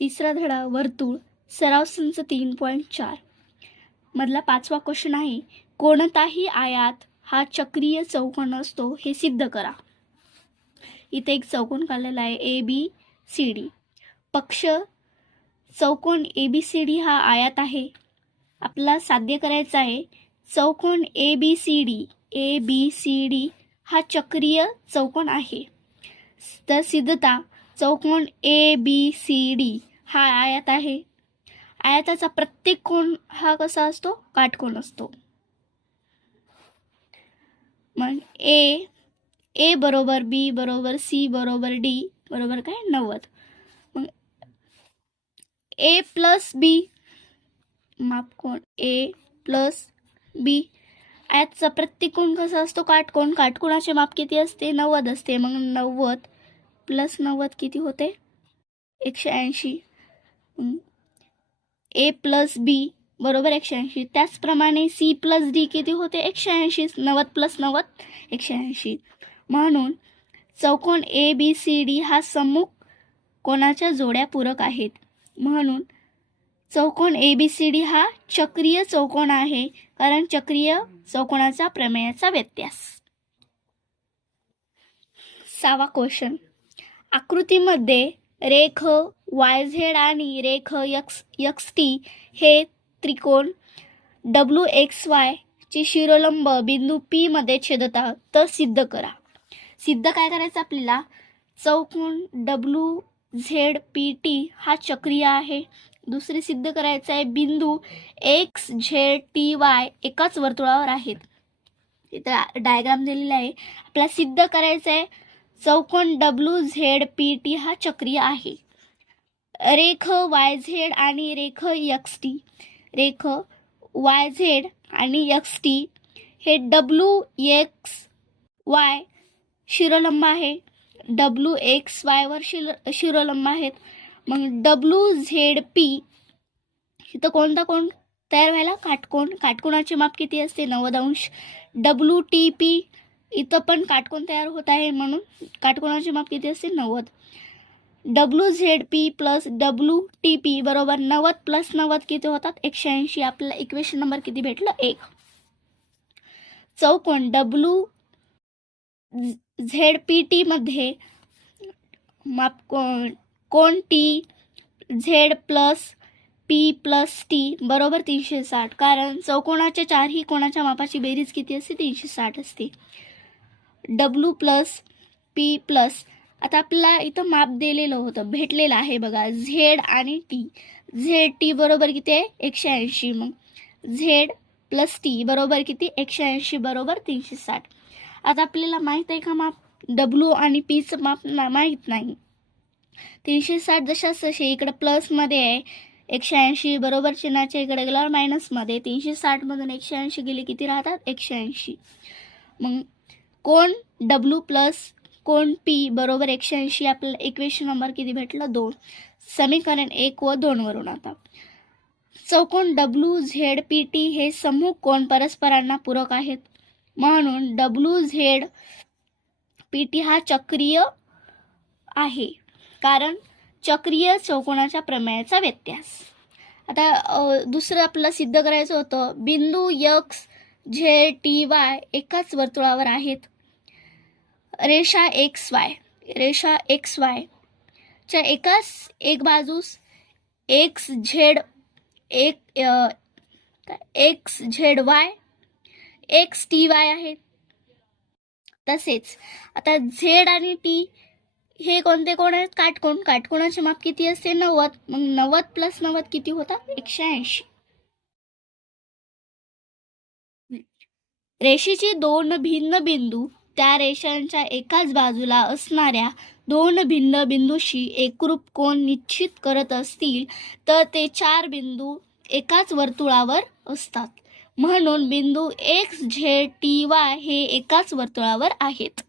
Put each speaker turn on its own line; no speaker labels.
तिसरा धडा वर्तुळ सराव संच तीन पॉईंट चार. मधला पाचवा क्वेश्चन आहे कोणताही आयात हा चक्रीय चौकोन असतो हे सिद्ध करा. इथे एक चौकोन काढलेला आहे ए बी सी डी पक्ष चौकोन ए बी सी डी हा आयात आहे. आपला साध्य करायचा आहे चौकोन A B C D A B C D हा चक्रीय चौकोन आहे. तर सिद्धता चौकोन ए बी सी डी हा आयात आहे. आयताचा प्रत्येक कोण हा कसा असतो? काटकोन असतो. मग ए ए बरोबर बी बरोबर सी बरोबर डी बरोबर काय? नव्वद. मग ए प्लस बी माप कोण? ए प्लस बी आयातचा प्रत्येक कोण कसा असतो? काटकोण काटकोणाचे माप किती असते? नव्वद असते. मग नव्वद प्लस नव्वद किती होते? एकशे ऐंशी. ए प्लस बी बरोबर एकशे ऐंशी. त्याचप्रमाणे सी प्लस डी किती होते? एकशे ऐंशी. नव्वद प्लस नव्वद एकशे ऐंशी. म्हणून चौकोन ए बी सी डी हा सम्मुख कोणाच्या जोड्या पूरक आहेत. म्हणून चौकोन ए बी सी डी हा चक्रीय चौकोन आहे कारण चक्रीय चौकोनाचा प्रमेयाचा व्यत्यास. सावा क्वेश्चन आकृतीमध्ये रेख वाय झेड आणि रेख यक्स यक्स टी हे त्रिकोण डब्ल्यू एक्स वाय चे शिरोलंब बिंदू पी मध्ये छेदतात तर सिद्ध करा. सिद्ध काय करायचं आपल्याला? चौकोन डब्ल्यू झेड पी टी हा चक्रीय आहे. दुसरे सिद्ध करायचं आहे बिंदू एक्स झेड टी वाय एकाच वर्तुळावर आहेत. इथं डायग्राम दिलेला आहे. आपल्याला सिद्ध करायचं आहे चौकोन डब्ल्यू झेड पी टी हा चक्रीय आहे. रेख वाय झेड आणि रेख यक्स टी. रेख वाय झेड आणि यक्स टी हे डब्ल्यू एक्स वाय शिरोलंब आहे. डब्ल्यू एक्स वायवर शिर शिरोलंब आहेत. मग डब्ल्यू झेड पी इथं कोणता कोण तयार व्हायला? काटकोण काटकोणाचे माप किती असते? नव्वद अंश. डब्ल्यू टी पी इथं पण काटकोण तयार होत आहे म्हणून काटकोणाची माप किती असते? नव्वद. W Z P plus W T P बरोबर नव्वद प्लस नव्वद किती होतात? एकशे ऐंशी. आपल्याला इक्वेशन नंबर किती भेटलं? एक. चौकोन डब्ल्यू झेड पी टीमध्ये माप कोण कोण T Z plus P plus T बरोबर तीनशे साठ. कारण चौकोणाच्या चारही कोणाच्या मापाची बेरीज किती असते? तीनशे साठ असते. W plus P plus. आता आपल्याला इथं माप दिलेलं होतं भेटलेलं आहे बघा झेड आणि टी. झेड टी बरोबर किती आहे? एकशे ऐंशी. मग झेड प्लस टी बरोबर किती? एकशे ऐंशी बरोबर तीनशे साठ. आता आपल्याला माहीत आहे का माप? डब्ल्यू आणि पीचं माप ना माहीत नाही. तीनशे साठ जशाच तसे इकडं प्लसमध्ये आहे एकशे ऐंशी बरोबर चिन्हाच्या इकडे गेल्यावर मायनसमध्ये तीनशे साठमधून एकशे ऐंशी गेले किती राहतात? एकशे ऐंशी. मग कोण डब्ल्यू प्लस कोण पी बरोबर एकशे ऐंशी आपल्याला इक्वेशन नंबर किती भेटलं? दोन. समीकरण एक व दोनवरून आता. चौकोन डब्ल्यू झेड पी टी हे समूह कोण परस्परांना पूरक आहेत? म्हणून डब्ल्यू झेड पी टी हा चक्रीय आहे. कारण चक्रीय चौकोनाच्या प्रमेयाचा व्यत्यास. आता दुसरं आपल्याला सिद्ध करायचं होतं. बिंदू यक्स झेड टी वाय एकाच वर्तुळावर आहेत. रेषा एक्स वाय रेषा एक्स वाय च्या एकाच एक बाजूस एक्स झेड एक X Z Y X T Y आहेत तसेच आता झेड आणि टी हे कोणते कोण आहेत? काटकोण काटकोणाचे माप किती असते? नव्वद. मग नव्वद प्लस नव्वद किती होता? एकशे ऐंशी. रेषेचे दोन भिन्न बिंदू त्या रेषांच्या एकाच बाजूला असणाऱ्या दोन भिन्न बिंदूशी एकरूप कोण निश्चित करत असतील तर ते चार बिंदू एकाच वर्तुळावर असतात. म्हणून बिंदू एक्स झेड टी वाय हे एकाच वर्तुळावर आहेत.